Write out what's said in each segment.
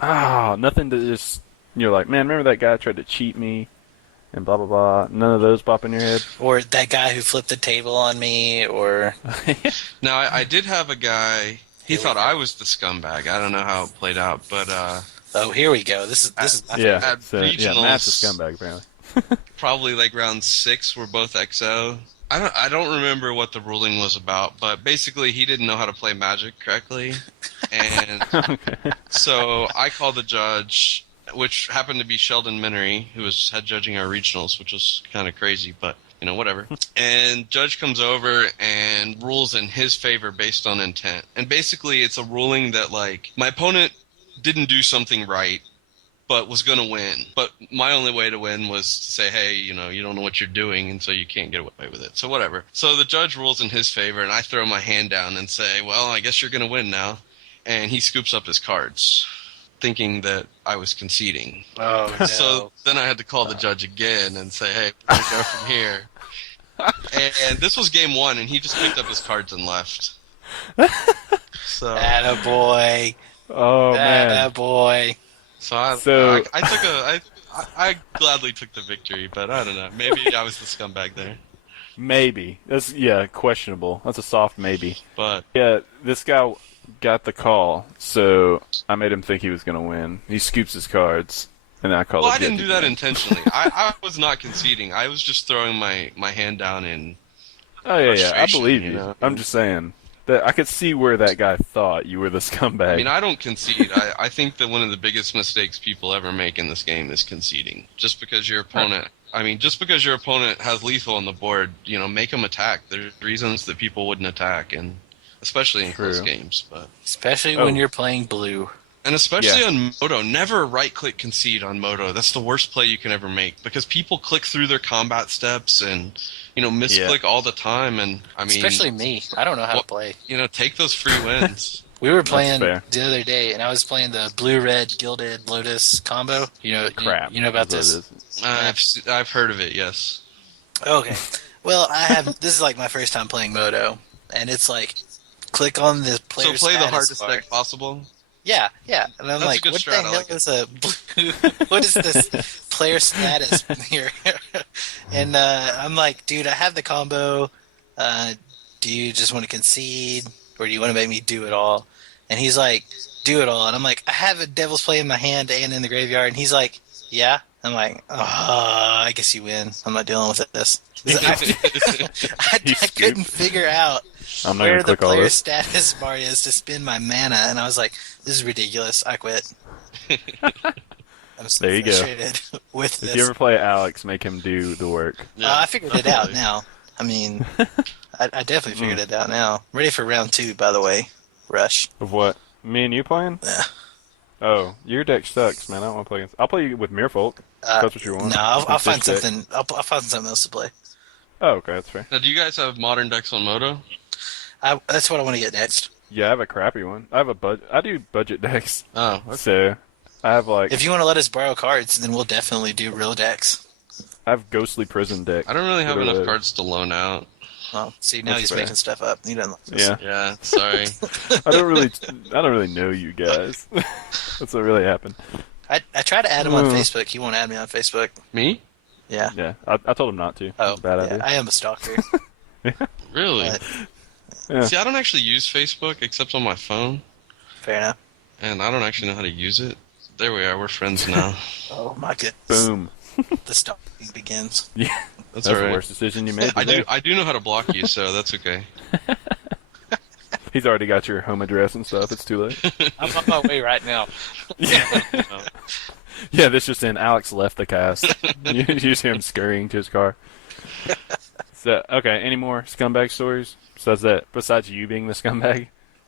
Nothing to just you're like, man, remember that guy tried to cheat me and blah blah blah. None of those pop in your head. Or that guy who flipped the table on me, or Now, I did have a guy. He here we thought go. I was the scumbag. I don't know how it played out, but Oh, here we go. This at, is my Yeah. favorite. at So yeah, Matt's a regionals, scumbag apparently. probably like round 6, we're both XO. I don't remember what the ruling was about, but basically he didn't know how to play Magic correctly, and Okay. so I called the judge, which happened to be Sheldon Minery, who was head judging our regionals, which was kind of crazy, but whatever. And judge comes over and rules in his favor based on intent. And basically, it's a ruling that like my opponent didn't do something right, but was going to win. But my only way to win was to say, hey, you don't know what you're doing, and so you can't get away with it. So whatever. So the judge rules in his favor, and I throw my hand down and say, well, I guess you're going to win now. And he scoops up his cards, thinking that I was conceding. Oh no. So then I had to call the judge again and say, hey, where do we go from here? And this was game 1, and he just picked up his cards and left. So, Attaboy. Oh man. Attaboy. so I, So I took I gladly took the victory, but I don't know. Maybe I was the scumbag there. maybe that's questionable. That's a soft maybe. But Yeah, this guy got the call, so I made him think he was gonna win. He scoops his cards, and I call well, the I didn't judge do that again. intentionally. I was not conceding. I was just throwing my hand down in Oh yeah, I frustration. believe you. I'm just saying that I could see where that guy thought you were the I mean, scumbag. I don't concede. I think that one of the biggest mistakes people ever make in this game is conceding. Just because your opponent has lethal on the board, make them attack. There's reasons that people wouldn't attack, and especially in close True. games. But Especially when Oh you're playing blue. and especially yeah, on Moto, never right-click concede on Moto. That's the worst play you can ever make because people click through their combat steps and yeah. misclick all the time. And I mean, Especially me. I don't know how well, to play. take those free wins. We were That's playing fair. the other day, and I was playing the blue-red gilded lotus combo. Crap. You know about That's this? what I've heard of it. Yes. Okay. Well, this is like my first time playing Moto, and it's like click on the So player play the status hardest bar. deck possible. Yeah, yeah. And I'm That's a like, good what the strat. I hell like it. is a blue? What is this player status here? And I'm like, dude, I have the combo. Do you just want to concede, or do you want to make me do it all? And he's like, do it all. And I'm like, I have a Devil's Play in my hand and in the graveyard. And he's like, yeah. I'm like, oh, I guess you win. I'm not dealing with this. I couldn't figure out I'm not where gonna the click all player this. status bar is to spend my mana, and I was like, "This is ridiculous. I quit." I'm so There you go. frustrated with If this. you ever play Alex, make him do the work. Yeah, I figured it out definitely. now. I mean, I definitely figured it out now. I'm ready for round 2, by the way. Rush. Of what? Me and you playing? Yeah. Oh, your deck sucks, man. I don't want to play against. I'll play with Merfolk. If that's what you want. No, I'll With find this deck. something. I'll find something else to play. Oh, okay, that's fair. Now, do you guys have modern decks on Moto? That's what I want to get next. Yeah, I have a crappy one. I have a budget. I do budget decks, Oh, okay. so I have If you want to let us borrow cards, then we'll definitely do real decks. I have Ghostly Prison deck. I don't really have Whatever enough that is. cards to loan out. Well, see, now That's he's fair. making stuff up. He doesn't like this. Yeah, Yeah, sorry. I don't really know you guys. That's what really happened. I tried to add him on Hmm. Facebook. He won't add me on Facebook. Me? Yeah. Yeah, I told him not to. Oh, Bad yeah, idea. I am a stalker. Really? Yeah. See, I don't actually use Facebook except on my phone, Fair enough. and I don't actually know how to use it. There we are. We're friends now. Oh my goodness. Boom. The stalking begins. Yeah, That's that's all the right. worst decision you made. I today. do. I do know how to block you, so that's okay. He's already got your home address and stuff. It's too late. I'm on my way right now. Yeah. Yeah, this just in. Alex left the cast. You just hear him scurrying to his car. So, okay, any more scumbag stories? Besides that, besides you being the scumbag?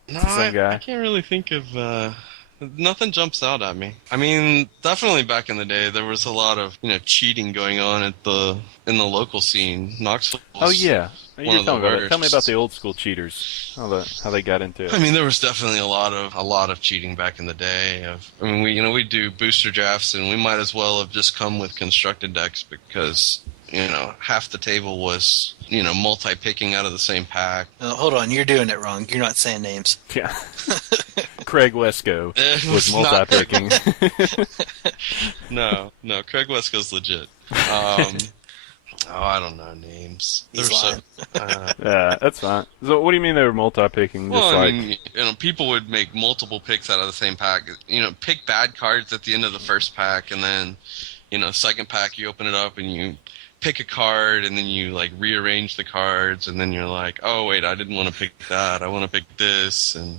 No, the same guy. I can't really think of. Nothing jumps out at me. I mean, definitely back in the day, there was a lot of cheating going on in the local scene. Knoxville. Oh yeah, one you of tell the me about it. worst. Tell me about the old school cheaters. How they got into it. I mean, there was definitely a lot of cheating back in the day. We do booster drafts, and we might as well have just come with constructed decks because half the table was multi-picking out of the same pack. Hold on, you're doing it wrong. You're not saying names. Yeah. Craig Wesco It was was not. multi-picking. No, Craig Wesco's legit. I don't know names. He's They're so. lying. Yeah, that's fine. So what do you mean they were multi-picking? Well, Just I like, mean, people would make multiple picks out of the same pack. Pick bad cards at the end of the first pack, and then, second pack you open it up and you pick a card, and then you like rearrange the cards, and then you're like, oh wait, I didn't want to pick that. I want to pick this, and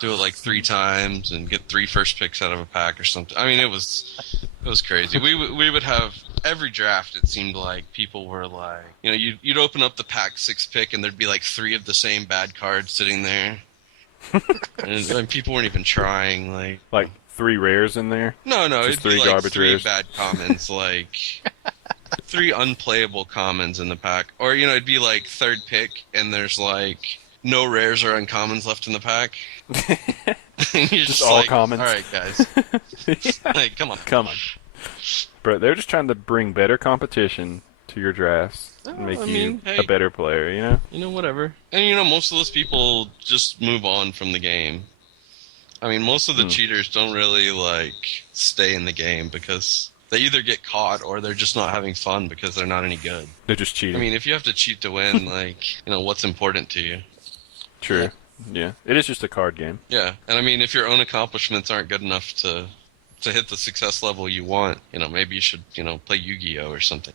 do it like 3 times and get 3 first picks out of a pack or something. I mean, it was crazy. We would have every draft. It seemed like people were like, you'd open up the pack 6 pick and there'd be like 3 of the same bad cards sitting there, and people weren't even trying. like 3 rares in there. No, Just it'd be 3 like garbage 3 rares. bad commons, like 3 unplayable commons in the pack, or it'd be like third pick and there's like no rares or uncommons left in the pack. And you're just all like, commons. all right, guys. Like, come on. Come on, bro. They're just trying to bring better competition to your drafts and make you hey, a better player. whatever. And most of those people just move on from the game. I mean, most of the cheaters don't really like stay in the game because they either get caught or they're just not having fun because they're not any good. They're just cheating. I mean, if you have to cheat to win, what's important to you? True. Yeah, it is just a card game. Yeah, and I mean, if your own accomplishments aren't good enough to hit the success level you want, maybe you should, play Yu-Gi-Oh or something.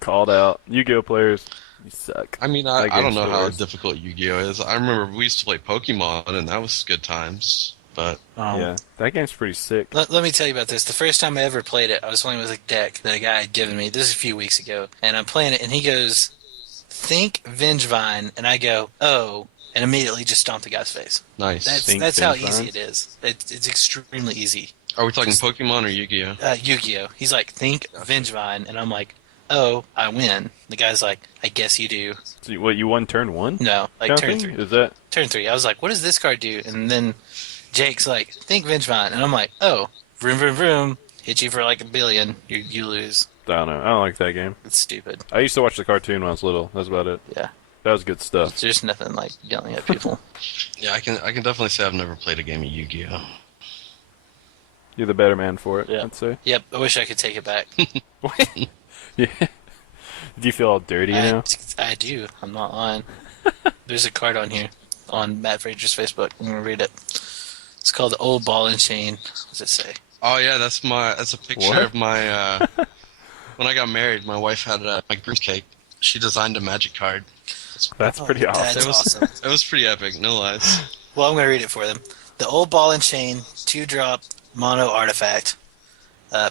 Called out. Yu-Gi-Oh players, you suck. I mean, That I don't game's know the how worst. difficult Yu-Gi-Oh is. I remember we used to play Pokemon, and that was good times. But Yeah, that game's pretty sick. Let me tell you about this. The first time I ever played it, I was playing with a deck that a guy had given me. This is a few weeks ago. And I'm playing it, and he goes, think Vengevine. And I go, oh, and immediately just stomp the guy's face. nice. Think That's how Vengevine? easy it is. It's extremely easy. Are we talking Pokemon or Yu-Gi-Oh? Yu-Gi-Oh! He's like, think Vengevine. And I'm like, oh, I win. The guy's like, I guess you do. So you won turn 1? No, like Kind of turn thing? 3. Is that? Turn 3. I was like, what does this card do? And then Jake's like, think Vengevine. And I'm like, oh, vroom, vroom, vroom. Hit you for like $1 billion. You lose. I don't know. I don't like that game. It's stupid. I used to watch the cartoon when I was little. That's about it. Yeah. That was good stuff. There's nothing like yelling at people. Yeah, I can definitely say I've never played a game of Yu-Gi-Oh. You're the better man for it, Yeah. I'd say. Yep, I wish I could take it back. Yeah. Do you feel all dirty now? I do. I'm not lying. There's a card on here on Matt Fraser's Facebook. I'm gonna read it. It's called the Old Ball and Chain. What does it say? Oh yeah, that's a picture What? of my when I got married. My wife had my groom's cake. She designed a magic card. That's pretty awesome. That's awesome. It was pretty epic, no lies. Well, I'm gonna read it for them. The Old Ball and Chain, 2-drop mono artifact.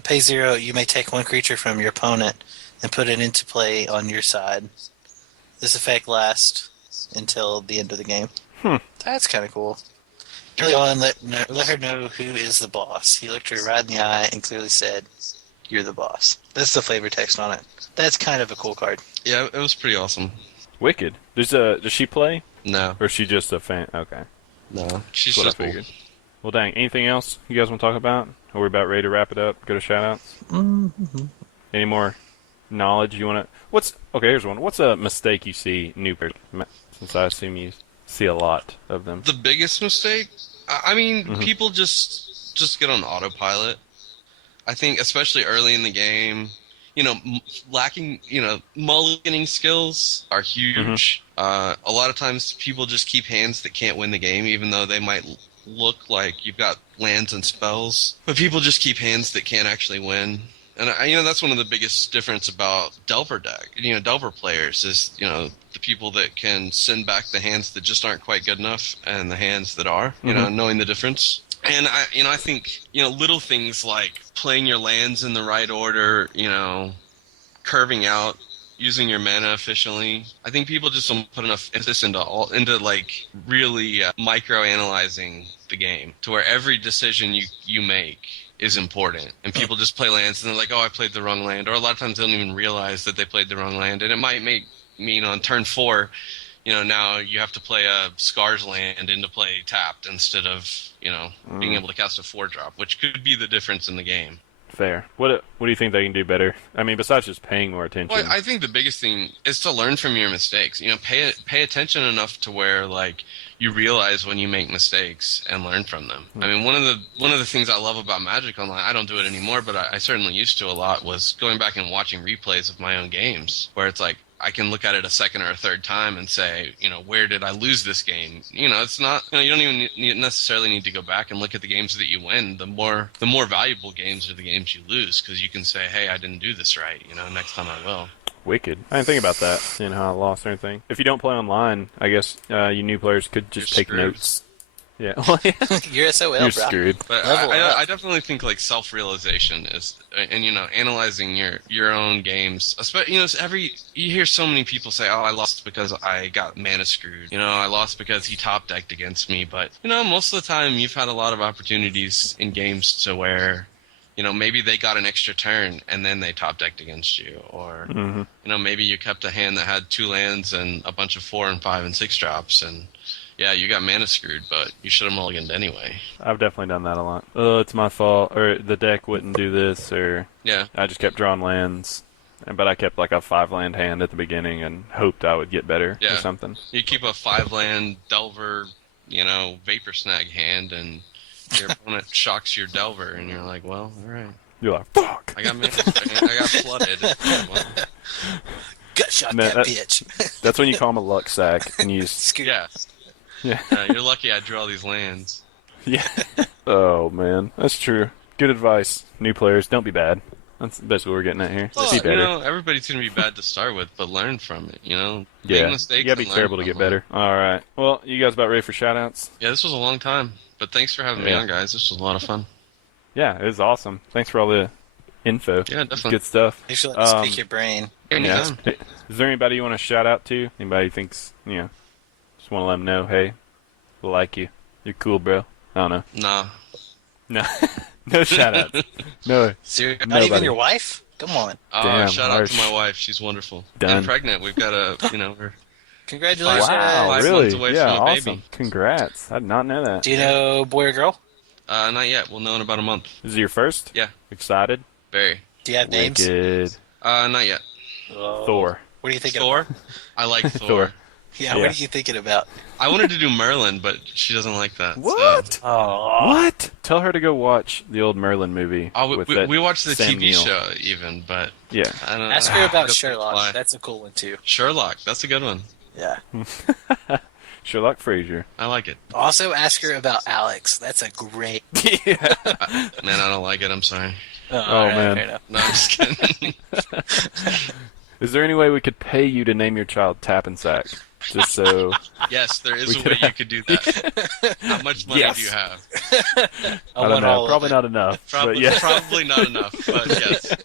Pay 0. You may take 1 creature from your opponent and put it into play on your side. This effect lasts until the end of the game. That's kind of cool. Early on, let her know who is the boss. He looked her right in the eye and clearly said, "You're the boss." That's the flavor text on it. That's kind of a cool card. Yeah, it was pretty awesome. Wicked. Does she play? No, Or is she just a fan? Okay. she's That's what I just cool. figured. Well, dang. Anything else you guys want to talk about? Are we about ready to wrap it up? Go to shout-outs? Mm-hmm. Any more knowledge you want to... Okay, here's one. What's a mistake you see new person? Since I assume you see a lot of them. The biggest mistake? I mean, Mm-hmm. people just get on autopilot. I think, especially early in the game, lacking, mulliganing skills are huge. Mm-hmm. A lot of times people just keep hands that can't win the game, even though they might look like you've got lands and spells. But people just keep hands that can't actually win. And, that's one of the biggest difference about Delver deck. Delver players is, the people that can send back the hands that just aren't quite good enough and the hands that are, knowing the difference. And I think, little things like playing your lands in the right order, curving out, using your mana efficiently. I think people just don't put enough emphasis into like really micro-analyzing the game to where every decision you make is important. And people just play lands and they're like, oh, I played the wrong land. Or a lot of times they don't even realize that they played the wrong land. And it might mean on turn 4, now you have to play a Scars land into play tapped instead of, being able to cast a 4-drop, which could be the difference in the game. Fair. What do you think they can do better? I mean, besides just paying more attention. Well, I think the biggest thing is to learn from your mistakes. Pay attention enough to where like you realize when you make mistakes and learn from them. I mean, one of the things I love about Magic Online, I don't do it anymore, but I certainly used to a lot, was going back and watching replays of my own games, where it's like I can look at it a second or a third time and say, where did I lose this game? It's not, you don't even necessarily need to go back and look at the games that you win. The more valuable games are the games you lose, because you can say, hey, I didn't do this right. Next time I will. Wicked. I didn't think about that, how I lost or anything. If you don't play online, I guess you new players could just take notes. Yeah. You're SOL, You're bro. screwed. But I definitely think like self-realization is, and analyzing your own games. Especially, you hear so many people say, "Oh, I lost because I got mana screwed." I lost because he top decked against me. But most of the time, you've had a lot of opportunities in games to where, maybe they got an extra turn and then they top decked against you, or maybe you kept a hand that had 2 lands and a bunch of 4 and 5 and 6 drops and. Yeah, you got mana screwed, but you should have mulliganed anyway. I've definitely done that a lot. Oh, it's my fault, or the deck wouldn't do this, or I just kept drawing lands, but I kept like a 5-land hand at the beginning and hoped I would get better or something. You keep a 5-land Delver, Vapor Snag hand, and your opponent shocks your Delver, and you're like, well, all right. You're like, fuck! I got flooded. Well, Gut shot that bitch. That's when you call him a luck sack, and you just... Yeah. You're lucky I drew all these lands. Yeah. Oh, man. That's true. Good advice. New players, don't be bad. That's basically what we're getting at here. Well, be better. Everybody's going to be bad to start with, but learn from it, Make mistakes, you gotta be terrible to get better. All right. Well, you guys about ready for shout-outs? Yeah, this was a long time, but thanks for having me on, guys. This was a lot of fun. Yeah, it was awesome. Thanks for all the info. Yeah, definitely. Good stuff. Thanks for letting me speak your brain. Yeah. Is there anybody you want to shout out to? Anybody who thinks, just want to let them know, hey, we like you. You're cool, bro. I don't know. Nah. No. No shout-outs. No. Seriously? Not even your wife? Come on. Damn, shout out to my wife. She's wonderful. Done. And pregnant. We've got we're... Congratulations. Wow, 5 really? months away Yeah, from a awesome. baby. Congrats. I did not know that. Do you know boy or girl? Not yet. We'll know in about a month. Is it your first? Yeah. Excited? Very. Do you have names? Wicked. Not yet. Thor. What are you thinking Thor? about? I like Thor. Thor. Yeah, what are you thinking about? I wanted to do Merlin, but she doesn't like that. What? So. Oh. What? Tell her to go watch the old Merlin movie. We watched the Sam TV Neill. show even, but Yeah. I don't Ask her about Just Sherlock. reply. That's a cool one, too. Sherlock. That's a good one. Yeah. Sherlock Frazier. I like it. Also, ask her about Alex. That's a great... Yeah. Man, I don't like it. I'm sorry. All right, man. fair enough. No, I'm just kidding. Is there any way we could pay you to name your child Tappan Sack? Just so... Yes, there is We a could way you could do that. How much money Yes. do you have? I don't know. Probably not enough. Probably, but yeah. probably not enough, but yes.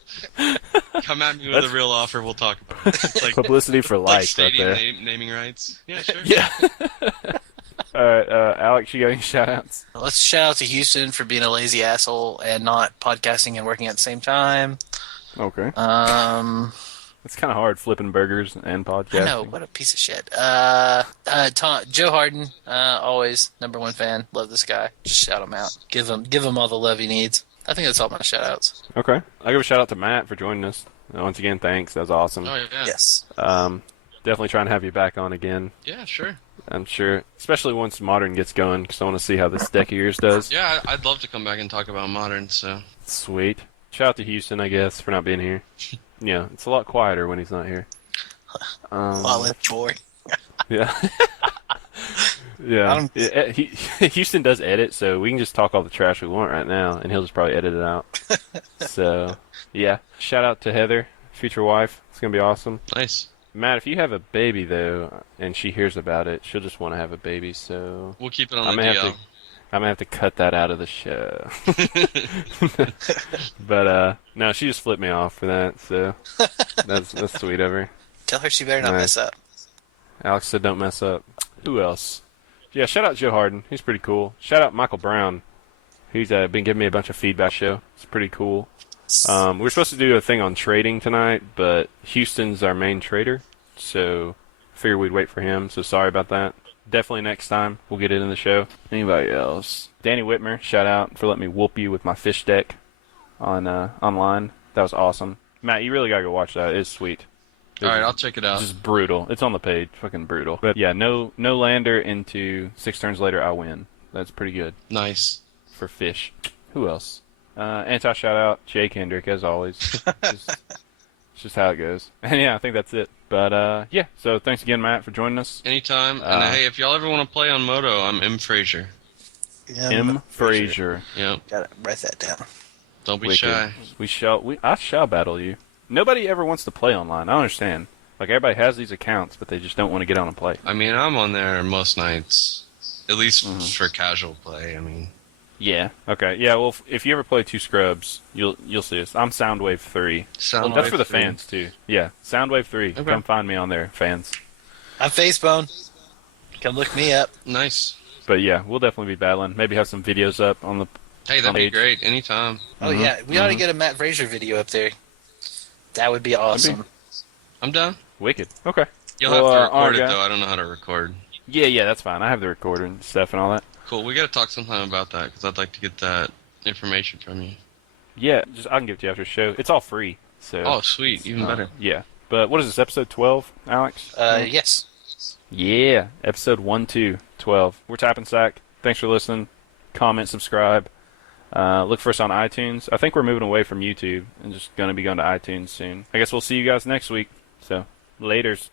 Come at me with a real offer, we'll talk about it. It's like, Publicity for like life right stadium there. naming rights. Yeah, sure. Yeah. All right, Alex, you got any shout-outs? Let's shout out to Houston for being a lazy asshole and not podcasting and working at the same time. Okay. Um, It's kind of hard flipping burgers and podcasting. I know, what a piece of shit. Joe Harden, always #1 fan. Love this guy. Just shout him out. Give him all the love he needs. I think that's all my shout outs. Okay. I'll give a shout-out to Matt for joining us. Once again, thanks. That was awesome. Oh, yeah. Yes. Definitely trying to have you back on again. Yeah, sure. I'm sure, especially once Modern gets going, because I want to see how this deck of yours does. Yeah, I'd love to come back and talk about Modern, so. Sweet. Shout out to Houston, I guess, for not being here. Yeah, it's a lot quieter when he's not here. A lot less boring. Yeah. Yeah. Houston does edit, so we can just talk all the trash we want right now, and he'll just probably edit it out. So, yeah. Shout out to Heather, future wife. It's going to be awesome. Nice. Matt, if you have a baby, though, and she hears about it, she'll just want to have a baby, so... We'll keep it on I'm the gonna DL. have to cut that out of the show. But, no, she just flipped me off for that, so that's sweet of her. Tell her she better not Nice. mess up. Alex said don't mess up. Who else? Yeah, shout out Joe Harden. He's pretty cool. Shout out Michael Brown. He's been giving me a bunch of feedback show. It's pretty cool. We're supposed to do a thing on trading tonight, but Houston's our main trader, so figured we'd wait for him, so sorry about that. Definitely next time we'll get it in the show. Anybody else? Danny Whitmer, shout out for letting me whoop you with my fish deck. on online. That was awesome. Matt, you really gotta go watch that. It's sweet. All right, It's I'll check it out. just brutal. It's on the page. Fucking brutal. But yeah, no lander into 6 turns later, I win. That's pretty good Nice. for fish. Who else? Anti shout out Jay Kendrick as always. Just, it's just how it goes. And yeah, I think that's it. But yeah, so thanks again, Matt, for joining us. Anytime. And hey, if y'all ever want to play on Moto, I'm M. Frazier. M. Frazier. Yep. Gotta write that down. Don't be Wicked. shy. I shall battle you. Nobody ever wants to play online. I don't understand. Like everybody has these accounts, but they just don't want to get on and play. I mean, I'm on there most nights, at least for casual play. I mean, Yeah. Okay. Yeah. Well, if you ever play Two Scrubs, you'll see us. I'm Soundwave 3. That's for the fans too. Yeah. Soundwave 3. Okay. Come find me on there, fans. I'm Facebone. Come look me up. Nice. But yeah, we'll definitely be battling. Maybe have some videos up on the. Hey, that'd be page. great. Anytime. Oh yeah, we ought to get a Matt Frazier video up there. That would be awesome. I'm done. Wicked. Okay. You'll Well, have to all record right, it guys. though. I don't know how to record. Yeah, that's fine. I have the recorder and stuff and all that. Cool. We got to talk sometime about that because I'd like to get that information from you. Yeah, I can give it to you after the show. It's all free. So. Oh, sweet. Even better. Yeah. But what is this, episode 12, Alex? Yes. Yeah, episode 1, 2, 12. We're Tapping Sack. Thanks for listening. Comment, subscribe. Look for us on iTunes. I think we're moving away from YouTube and just going to be going to iTunes soon. I guess we'll see you guys next week. So, laters.